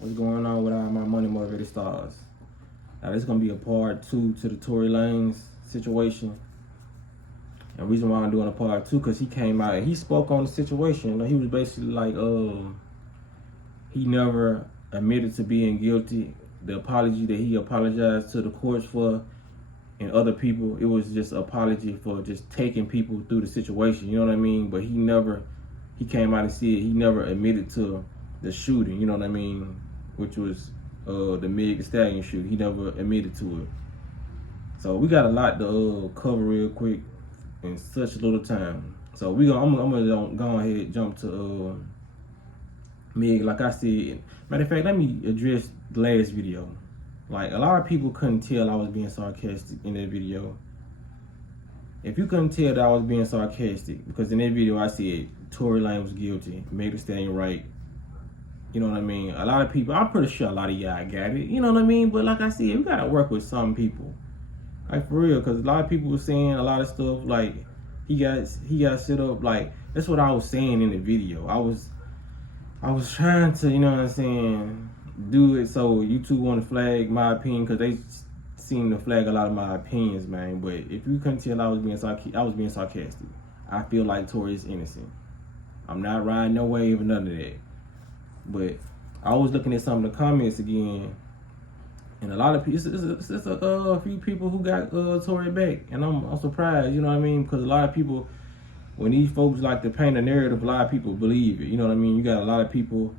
What's going on with all my money motivated stars? Now this is gonna be a part 2 to the Tory Lanez situation. And the reason why I'm doing a part 2 because he came out and he spoke on the situation. He was basically like, he never admitted to being guilty. The apology that he apologized to the courts for and other people, it was just an apology for just taking people through the situation. You know what I mean? But he came out and said he never admitted to the shooting. You know what I mean? Which was the Meg Thee Stallion shoot. He never admitted to it. So we got a lot to cover real quick in such little time. So I'm gonna go ahead and jump to Meg. Like I said, matter of fact, let me address the last video. Like, a lot of people couldn't tell I was being sarcastic in that video. If you couldn't tell that I was being sarcastic, because in that video I said Tory Lanez was guilty, Meg Thee Stallion right. You know what I mean? A lot of people, I'm pretty sure a lot of y'all got it. You know what I mean? But like I said, we gotta work with some people. Like, for real, because a lot of people were saying a lot of stuff like he got set up. Like, that's what I was saying in the video. I was trying to, you know what I'm saying, do it so YouTube want to flag my opinion, because they seem to flag a lot of my opinions, man. But if you couldn't tell I was being sarcastic. I feel like Tory is innocent. I'm not riding no wave or none of that. But I was looking at some of the comments again, and a lot of people, it's a few people who got Tory back, and I'm surprised, you know what I mean? Because a lot of people, when these folks like to paint a narrative, a lot of people believe it, you know what I mean? You got a lot of people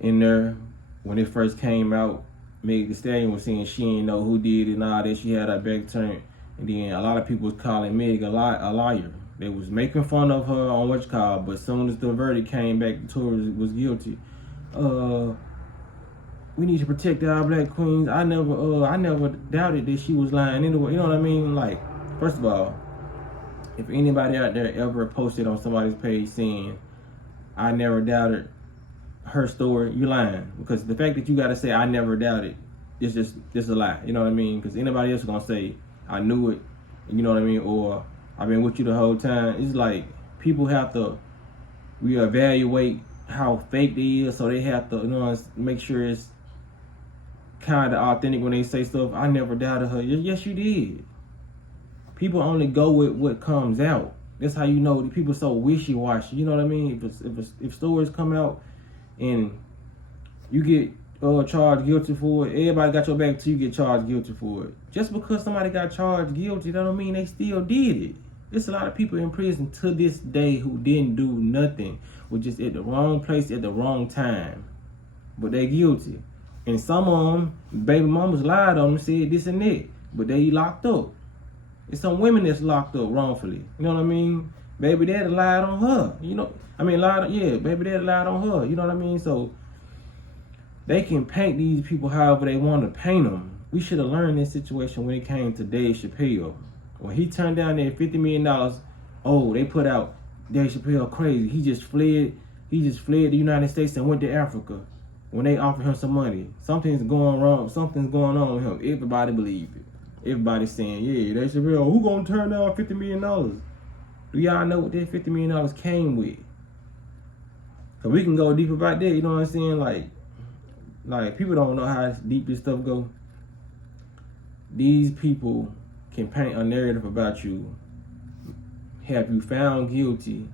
in there, when it first came out, Meg Thee Stallion was saying she didn't know who did it and all that, she had her back turned, and then a lot of people was calling Meg a liar. They was making fun of her on what's called, but as soon as the verdict came back, Tory was guilty. We need to protect our black queens. I never doubted that she was lying anyway. You know what I mean? Like, first of all, if anybody out there ever posted on somebody's page saying, I never doubted her story, you lying. Because the fact that you gotta say I never doubted is just a lie. You know what I mean? Because anybody else is gonna say I knew it, you know what I mean, or I've been with you the whole time. It's like people have to reevaluate how fake they is, so they have to, you know, make sure it's kind of authentic when they say stuff. I never doubted her. Yes, you did. People only go with what comes out. That's how you know the people so wishy-washy. You know what I mean? If stories come out and you get charged guilty for it, everybody got your back until you get charged guilty for it. Just because somebody got charged guilty, that don't mean they still did it. There's a lot of people in prison to this day who didn't do nothing, were just at the wrong place at the wrong time, but they guilty. And some of them, baby mamas lied on them, said this and that, but they locked up. There's some women that's locked up wrongfully. You know what I mean? Baby daddy lied on her. You know, I mean, baby daddy lied on her. You know what I mean? So they can paint these people however they want to paint them. We should have learned this situation when it came to Dave Chappelle. When he turned down that $50 million, oh, they put out Dave Chappelle crazy. He just fled the United States and went to Africa. When they offered him some money, something's going wrong. Something's going on with him. Everybody believed it. Everybody's saying, yeah, Dave Chappelle, who gonna turn down $50 million? Do y'all know what that $50 million came with? So we can go deep about that. You know what I'm saying? Like people don't know how deep this stuff go. These people can paint a narrative about you, have you found guilty,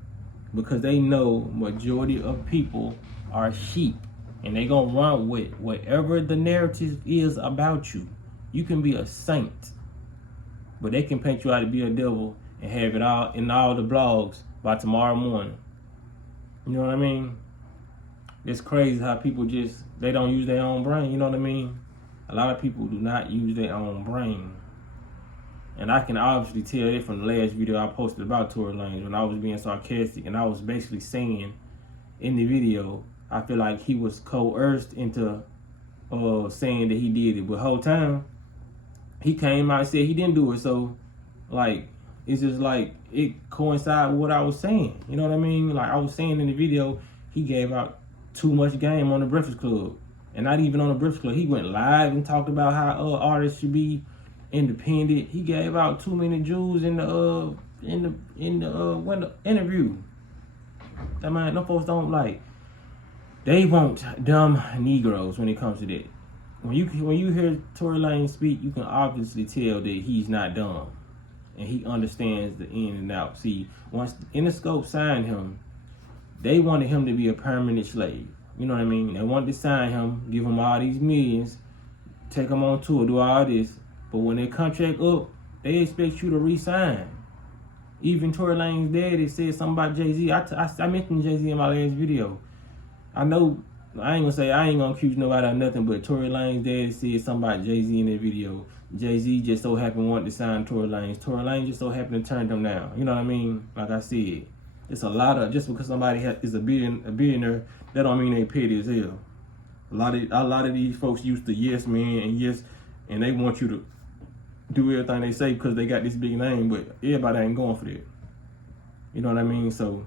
because they know majority of people are sheep, and they gonna run with whatever the narrative is about you. You can be a saint, but they can paint you out to be a devil and have it all in all the blogs by tomorrow morning. You know what I mean? It's crazy how people they don't use their own brain. You know what I mean? A lot of people do not use their own brain. And I can obviously tell it from the last video I posted about Tory Lanez when I was being sarcastic, and I was basically saying in the video, I feel like he was coerced into saying that he did it. But the whole time, he came out and said he didn't do it. So, like, it's just like it coincides with what I was saying. You know what I mean? Like I was saying in the video, he gave out too much game on the Breakfast Club. And not even on the Breakfast Club. He went live and talked about how artists should be independent. He gave out too many jewels in the interview. That man, no folks don't like. They want dumb Negroes when it comes to that. When you hear Tory Lanez speak, you can obviously tell that he's not dumb, and he understands the in and out. See, once Interscope signed him, they wanted him to be a permanent slave. You know what I mean? They wanted to sign him, give him all these millions, take him on tour, do all this. But when their contract up, they expect you to resign. Even Tory Lanez daddy said something about Jay-Z. I mentioned Jay-Z in my last video. I know, I ain't gonna accuse nobody of nothing, but Tory Lanez daddy said something about Jay-Z in that video. Jay-Z just so happened wanted to sign Tory Lanez. Tory Lanez just so happened to turn them down. You know what I mean? Like I said, it's a lot of, just because somebody is a billionaire, that don't mean they petty as hell. A lot of these folks used to yes man and they want you to do everything they say because they got this big name, but everybody ain't going for that. You know what I mean? So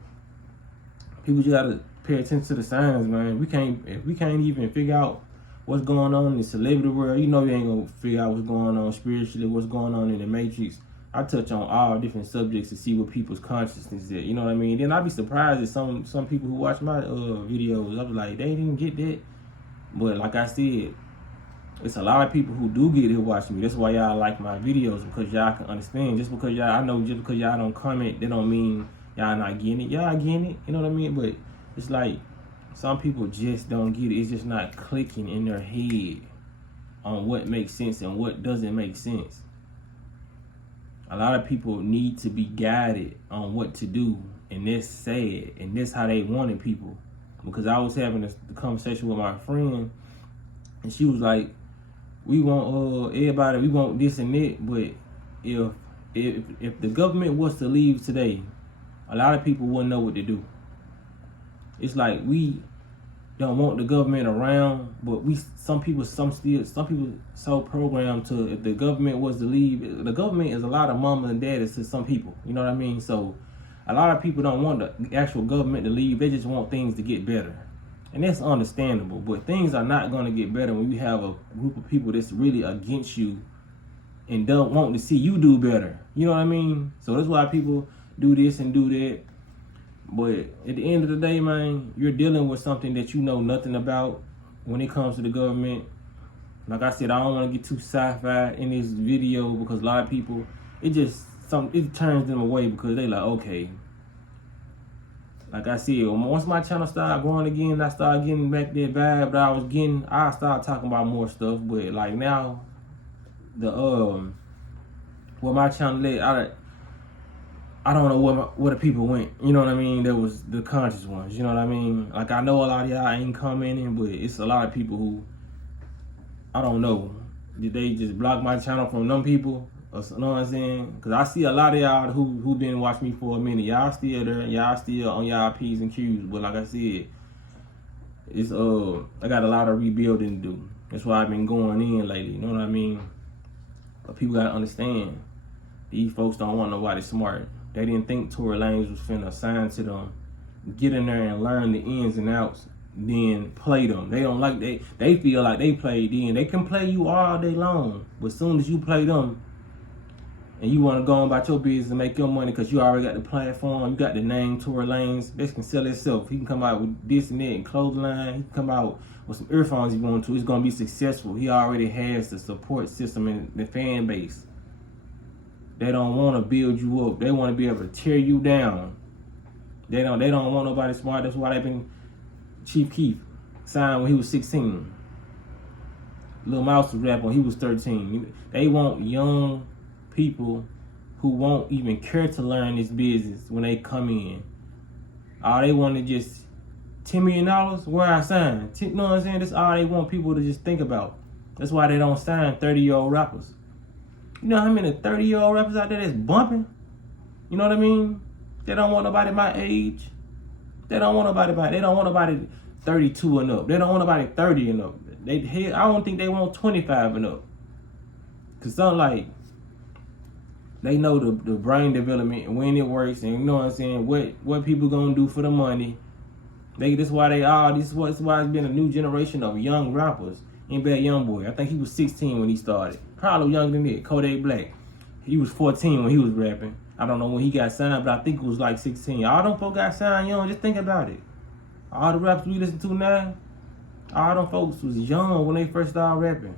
people just gotta pay attention to the signs, man. If we can't even figure out what's going on in the celebrity world, you know you ain't gonna figure out what's going on spiritually, what's going on in the matrix. I touch on all different subjects to see what people's consciousness is. You know what I mean? Then I'd be surprised at some people who watch my videos. I was like, they didn't get that. But like I said, it's a lot of people who do get it who watch me. That's why y'all like my videos, because y'all can understand. Just because y'all don't comment, that don't mean y'all not getting it. Y'all getting it, you know what I mean? But it's like some people just don't get it. It's just not clicking in their head on what makes sense and what doesn't make sense. A lot of people need to be guided on what to do, and that's sad, and that's how they wanted people. Because I was having a conversation with my friend, and she was like, we want everybody, we want this and that, but if the government was to leave today, a lot of people wouldn't know what to do. It's like we don't want the government around, but some people so programmed to, if the government was to leave, the government is a lot of mama and daddies to some people. You know what I mean? So a lot of people don't want the actual government to leave. They just want things to get better. And that's understandable. But things are not going to get better when you have a group of people that's really against you and don't want to see you do better. You know what I mean? So that's why people do this and do that. But at the end of the day, man, you're dealing with something that you know nothing about when it comes to the government. Like I said, I don't want to get too sci-fi in this video, because a lot of people, it turns them away, because they like, okay. Like I said, once my channel started growing again, I started getting back that vibe that I was getting. I started talking about more stuff, but like now, where my channel led, I don't know where the people went. You know what I mean? There was the conscious ones. You know what I mean? Like, I know a lot of y'all ain't commenting, but it's a lot of people who, I don't know. Did they just block my channel from them people? Or, you know what I'm saying? Because I see a lot of y'all who been watching me for a minute. Y'all still there. Y'all still on y'all P's and Q's. But like I said, it's I got a lot of rebuilding to do. That's why I've been going in lately. You know what I mean? But people gotta understand, these folks don't want nobody smart. They didn't think Tory Lanez was finna assign to them, get in there and learn the ins and outs, then play them. They don't like, they feel like they played in. They can play you all day long, but as soon as you play them and you want to go on about your business and make your money because you already got the platform, you got the name Tory Lanez, this can sell itself. He can come out with this and that and clothesline. He can come out with some earphones he's going to. It's going to be successful. He already has the support system and the fan base. They don't want to build you up. They want to be able to tear you down. They don't want nobody smart. That's why they've been Chief Keef signed when he was 16. Lil Mouse was rapping when he was 13. They want young people who won't even care to learn this business when they come in. All they want is just $10 million, where I sign. You know what I'm saying? That's all they want people to just think about. That's why they don't sign 30-year-old rappers. You know how many 30-year-old rappers out there that's bumping? You know what I mean? They don't want nobody my age. They don't want nobody 32 and up. They don't want nobody 30 and up. I don't think they want 25 and up. Cause something like, they know the brain development and when it works, and you know what I'm saying, what people gonna do for the money. This is why it's been a new generation of young rappers. Ain't bad young boy. I think he was 16 when he started. Probably younger than that. Kodak Black. He was 14 when he was rapping. I don't know when he got signed, but I think it was like 16. All them folks got signed young. Just think about it. All the raps we listen to now, all them folks was young when they first started rapping.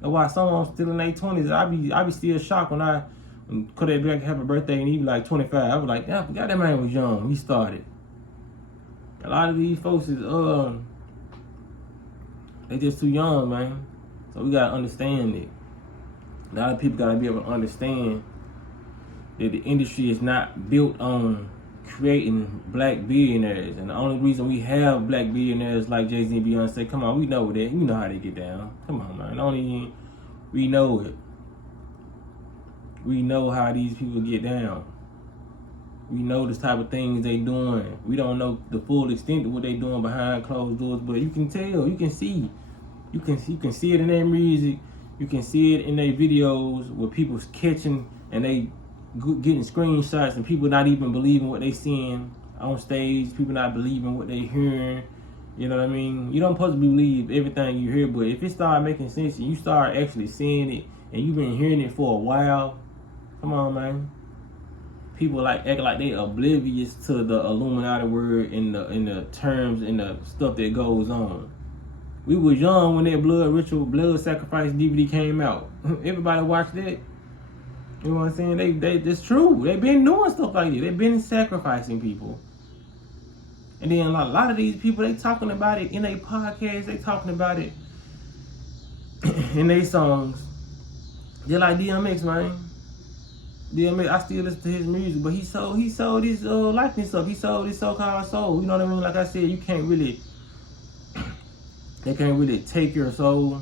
That's why some of them still in their 20s. I be still shocked when Kodak Black have a birthday and he be like 25. I was like, yeah, I forgot that man was young when he started. A lot of these folks is they just too young, man. So we gotta understand it. A lot of people gotta be able to understand that the industry is not built on creating black billionaires. And the only reason we have black billionaires like Jay-Z and Beyonce, come on, we know that. You know how they get down. Come on, man. We know it. We know how these people get down. We know this type of things they doing. We don't know the full extent of what they doing behind closed doors, but you can tell, you can see. You can see it in their music. You can see it in their videos where people's catching and they getting screenshots and people not even believing what they seeing on stage. People not believing what they hearing. You know what I mean? You don't supposed to believe everything you hear, but if it start making sense and you start actually seeing it and you've been hearing it for a while, come on, man. People act like they oblivious to the Illuminati word in the terms and the stuff that goes on. We was young when that blood sacrifice DVD came out. Everybody watched that. You know what I'm saying? It's true. They've been doing stuff like that. They've been sacrificing people. And then a lot of these people, they talking about it in their podcasts. They talking about it in their songs. Just like DMX, man. DMX, I still listen to his music, but he sold his likeness up. He sold his so-called soul. You know what I mean? Like I said, they can't really take your soul.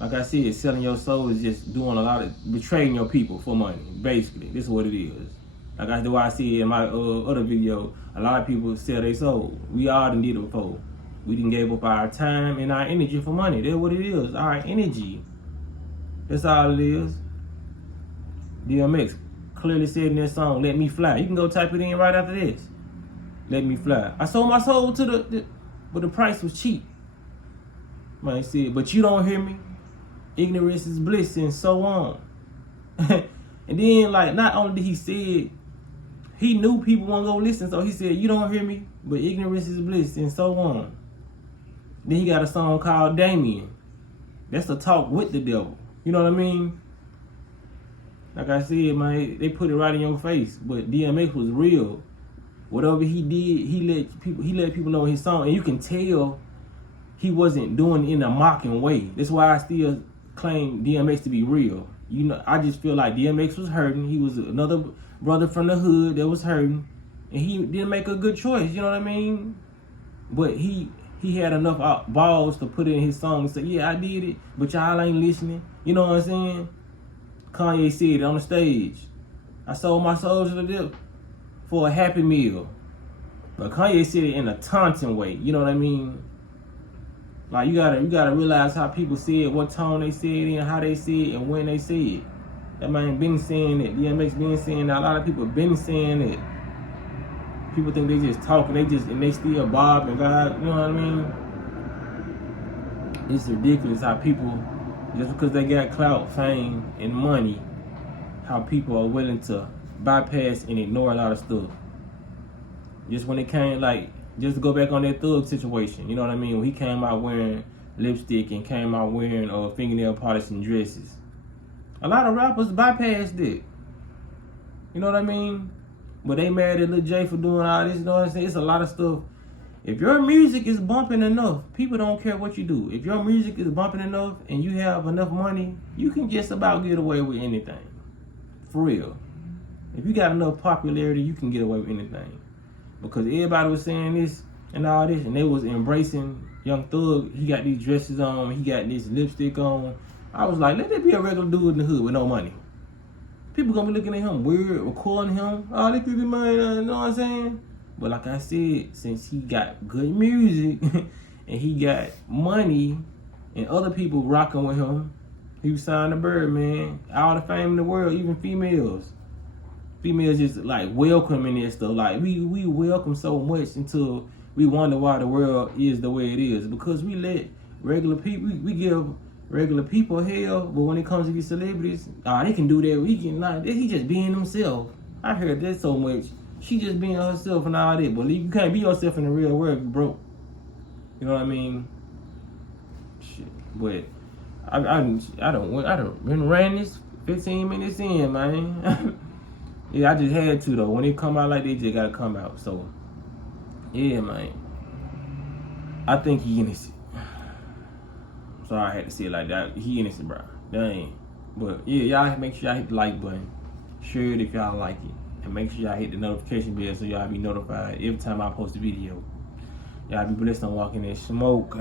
Like I said, selling your soul is just doing a lot of betraying your people for money. Basically, this is what it is. Like that's why I see in my other video, a lot of people sell their soul. We all done did it before. We done gave up our time and our energy for money. That's what it is. Our energy. That's all it is. DMX clearly said in that song, "Let Me Fly." You can go type it in right after this. Let me fly. I sold my soul to but the price was cheap. Man, he said, but you don't hear me. Ignorance is bliss and so on. And then, like, not only did he say, he knew people weren't gonna listen, so he said, you don't hear me, but ignorance is bliss and so on. Then he got a song called Damien. That's a talk with the devil. You know what I mean? Like I said, man, they put it right in your face. But DMX was real. Whatever he did, he let people know his song, and you can tell he wasn't doing it in a mocking way. That's why I still claim DMX to be real. You know, I just feel like DMX was hurting. He was another brother from the hood that was hurting, and he didn't make a good choice. You know what I mean? But he had enough balls to put it in his song and say, yeah, I did it, but y'all ain't listening. You know what I'm saying? Kanye said it on the stage. I sold my soul to the devil for a Happy Meal. But Kanye said it in a taunting way. You know what I mean? Like, you gotta realize how people say it, what tone they say it in, how they say it, and when they say it. That man been saying it. DMX been saying that. A lot of people been saying it. People think they just talking, and they still bob and God. You know what I mean? It's ridiculous how people, just because they got clout, fame, and money, how people are willing to bypass and ignore a lot of stuff. Just when it came, like, just to go back on that Thug situation, you know what I mean? When he came out wearing lipstick and came out wearing fingernail polish and dresses. A lot of rappers bypassed it. You know what I mean? But they mad at Lil J for doing all this, you know what I'm saying? It's a lot of stuff. If your music is bumping enough, people don't care what you do. If your music is bumping enough and you have enough money, you can just about get away with anything. For real. If you got enough popularity, you can get away with anything. Because everybody was saying this and all this, and they was embracing Young Thug. He got these dresses on, he got this lipstick on. I was like, let that be a regular dude in the hood with no money. People gonna be looking at him weird, recording him. Oh, look at the man, you know what I'm saying? But like I said, since he got good music and he got money and other people rocking with him, he was signed to Birdman. All the fame in the world, even females. Females just like welcoming that stuff. Like we welcome so much until we wonder why the world is the way it is. Because we let regular people, we give regular people hell, but when it comes to these celebrities, they can do that. He just being himself. I heard that so much she just being herself and all that. But you can't be yourself in the real world if you broke. You know what I mean? Shit. But I been ran this 15 minutes in, man. Yeah, I just had to though. When it come out like they just gotta come out. So yeah, man. I think he innocent. Sorry I had to say it like that. He innocent, bro. Dang. But yeah, y'all make sure y'all hit the like button. Share it if y'all like it. And make sure y'all hit the notification bell so y'all be notified every time I post a video. Y'all be blessed on walking that smoke.